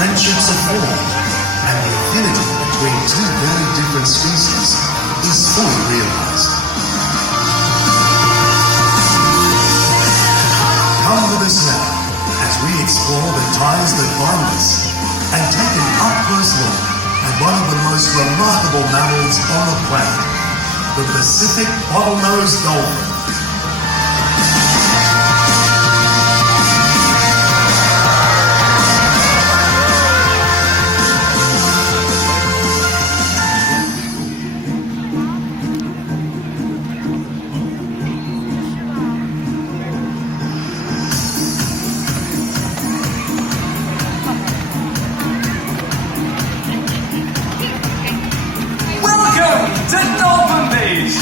friendships are formed, and the affinity between two very different species is fully realized. Come with us now as we explore the ties that bind us and take an up-close look at one of the most remarkable mammals on the planet, the Pacific bottlenose dolphin. To Dolphin Beach!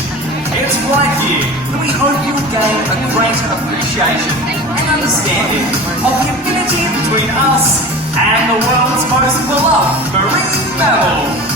It's right here that we hope you'll gain a greater appreciation and understanding of the affinity between us and the world's most beloved marine mammal.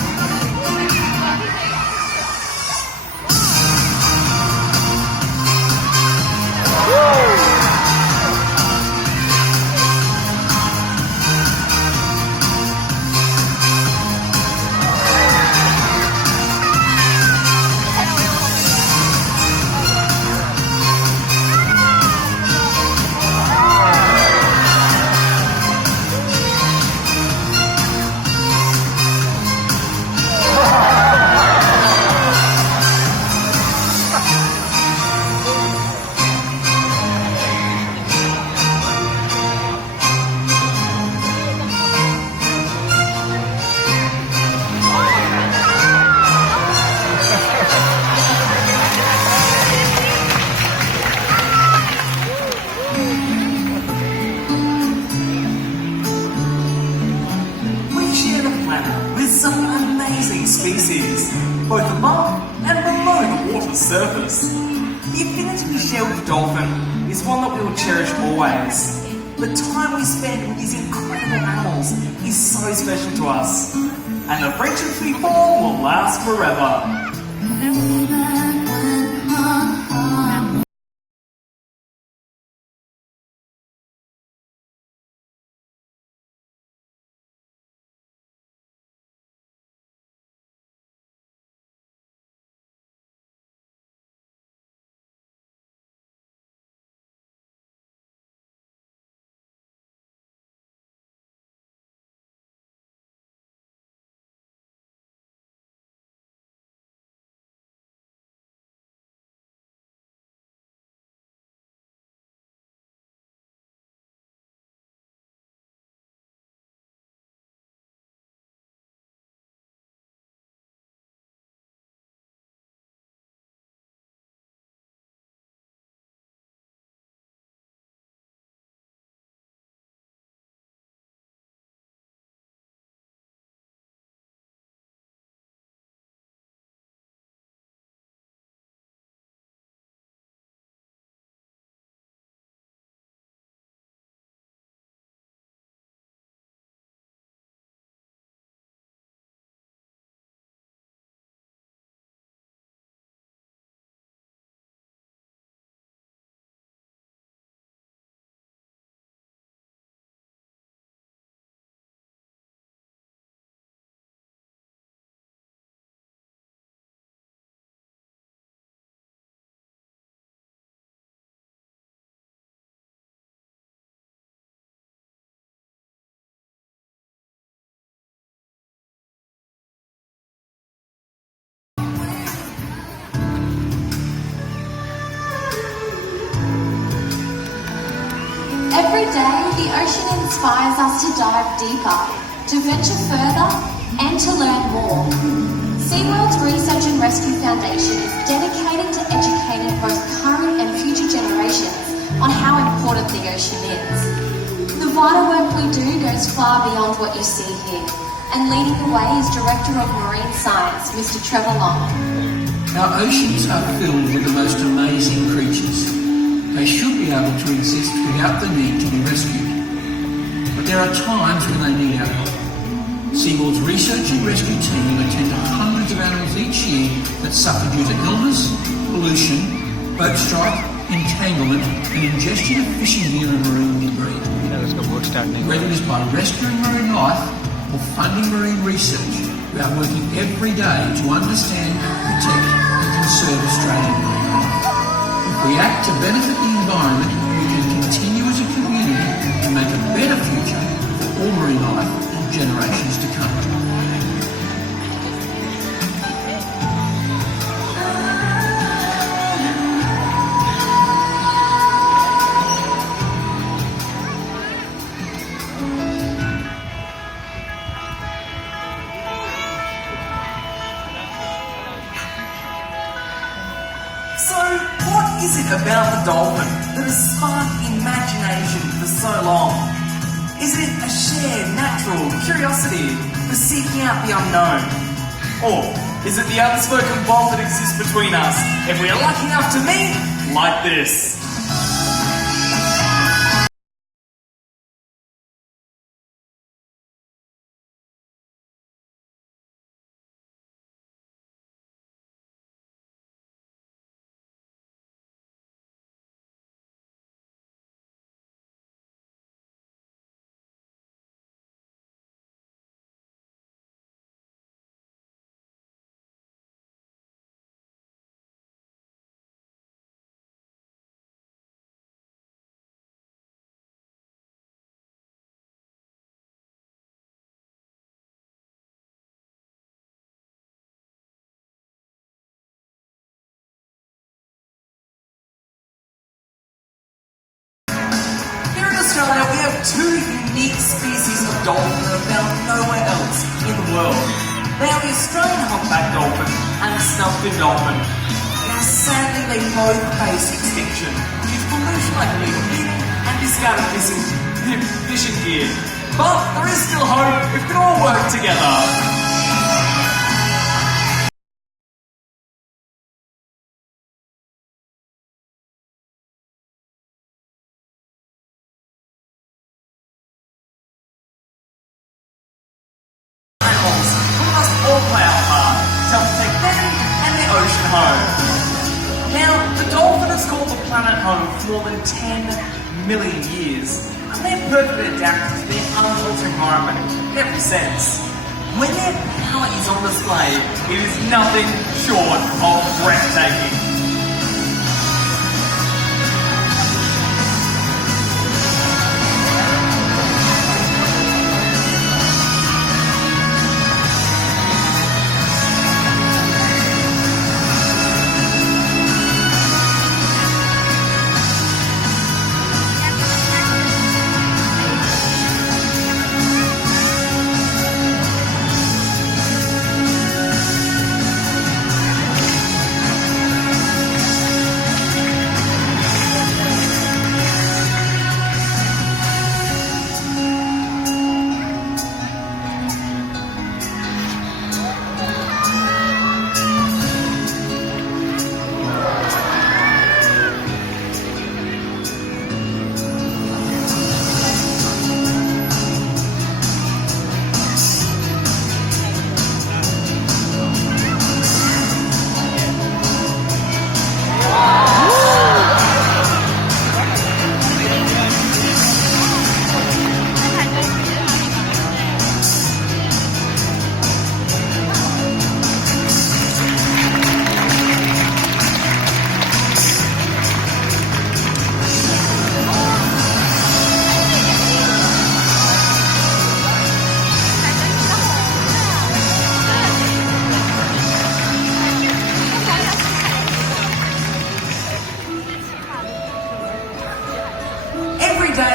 With some amazing species, both above and below the water's surface. The affinity we share with dolphin is one that we will cherish always. The time we spend with these incredible animals is so special to us, and the friendships we form will last forever. Every day, the ocean inspires us to dive deeper, to venture further, and to learn more. SeaWorld's Research and Rescue Foundation is dedicated to educating both current and future generations on how important the ocean is. The vital work we do goes far beyond what you see here, and leading the way is Director of Marine Science, Mr. Trevor Long. Our oceans are filled with the most amazing creatures. They should be able to exist without the need to be rescued. But there are times when they need our help. SeaWorld's Research and Rescue team attend to hundreds of animals each year that suffer due to illness, pollution, boat strike, entanglement and ingestion of fishing gear and marine debris. Whether it is by rescuing marine life or funding marine research, we are working every day to understand, protect and conserve Australian marine life. If we act to benefit the environment, we can continue as a community to make a better future for all marine life and generations to come. So, what is it about the dolphin that has sparked imagination for so long? Is it a shared natural curiosity for seeking out the unknown? Or is it the unspoken bond that exists between us if we are lucky enough to meet like this? Australia, we have two unique species of dolphin that are found nowhere else in the world. They are the Australian humpback dolphin and the snub-fin dolphin. Now, sadly, they both face extinction due to pollution like illegal eating and discarded fishing gear. But there is still hope if we can all work together. All play our part to help protect them and their ocean home. Now, the dolphin has called the planet home for more than 10 million years, and they're perfectly adapted to their unaltered environment in every sense. When their power is on display, it is nothing short of breathtaking.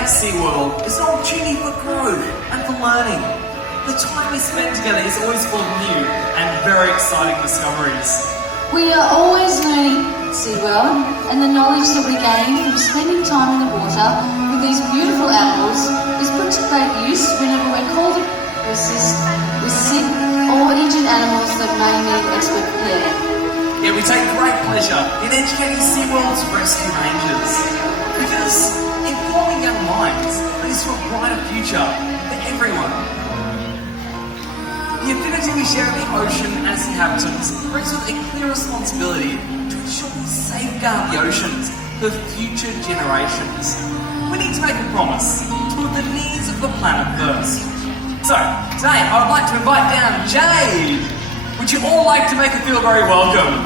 SeaWorld is an opportunity for growth and for learning. The time we spend together is always full of new and very exciting discoveries. We are always learning at SeaWorld, and the knowledge that we gain from spending time in the water with these beautiful animals is put to great use whenever we're called to assist with sick or injured animals that may need expert care. Yeah, we take great pleasure in educating SeaWorld's rescue rangers, because informing young minds leads to a brighter future for everyone. The affinity we share with the ocean and its inhabitants brings with it a clear responsibility to ensure we safeguard the oceans for future generations. We need to make a promise to the needs of the planet first. So, today I would like to invite down Jade. Would you all like to make her feel very welcome?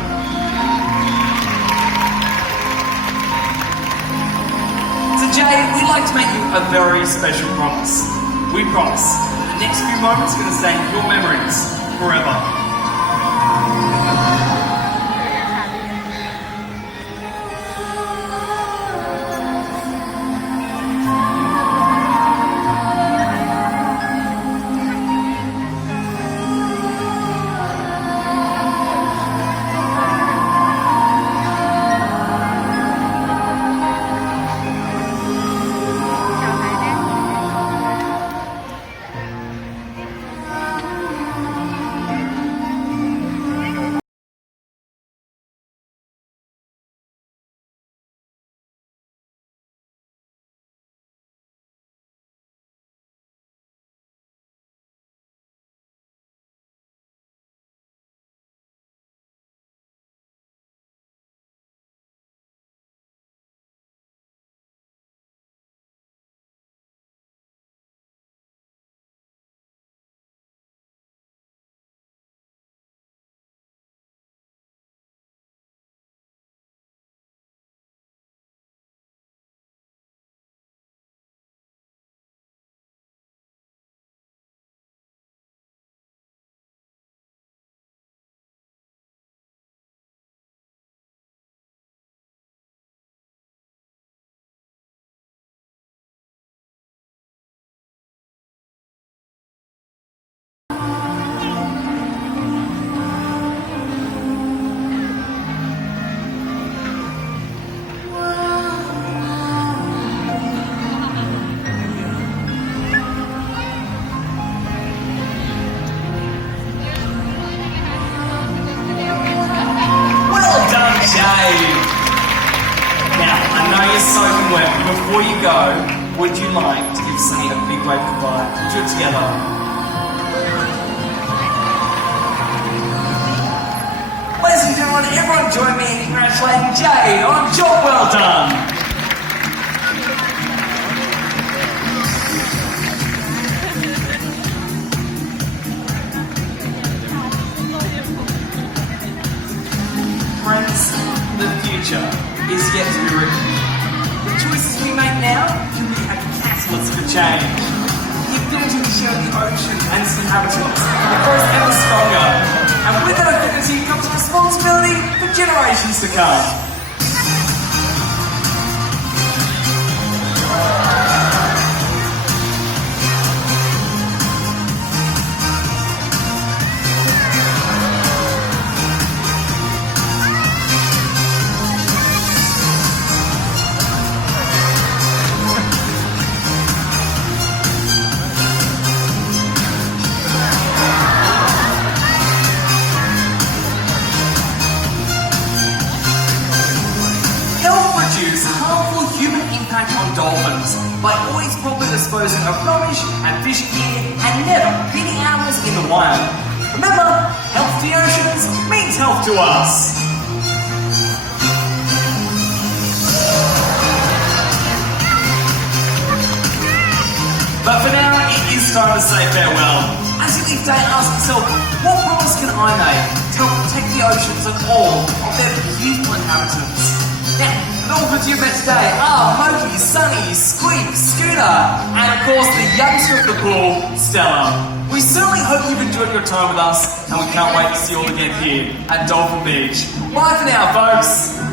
So Jade, we'd like to make you a very special promise. We promise the next few moments are going to stay in your memories forever. Before you go, would you like to give Sunny a big wave goodbye? Do it together. Ladies and gentlemen, everyone join me in congratulating Jade on a job well done. Friends, the future is yet to be written. The choices we make now can be a catalyst for change. The ability to share the ocean and its inhabitants grows ever stronger. And with that affinity comes a responsibility for generations to come. Harmful human impact on dolphins by always properly disposing of rubbish and fishing gear and never feeding animals in the wild. Remember, health to the oceans means health to us. But for now, it is time to say farewell. As you leave today, ask yourself, what promise can I make to help protect the oceans and all of their beautiful inhabitants? Now, dolphins you've met today are Moki, Sunny, Squeak, Scooter, and of course the youngster of the pool, Stella. We certainly hope you've enjoyed your time with us, and we can't wait to see you all again here at Dolphin Beach. Bye for now, folks.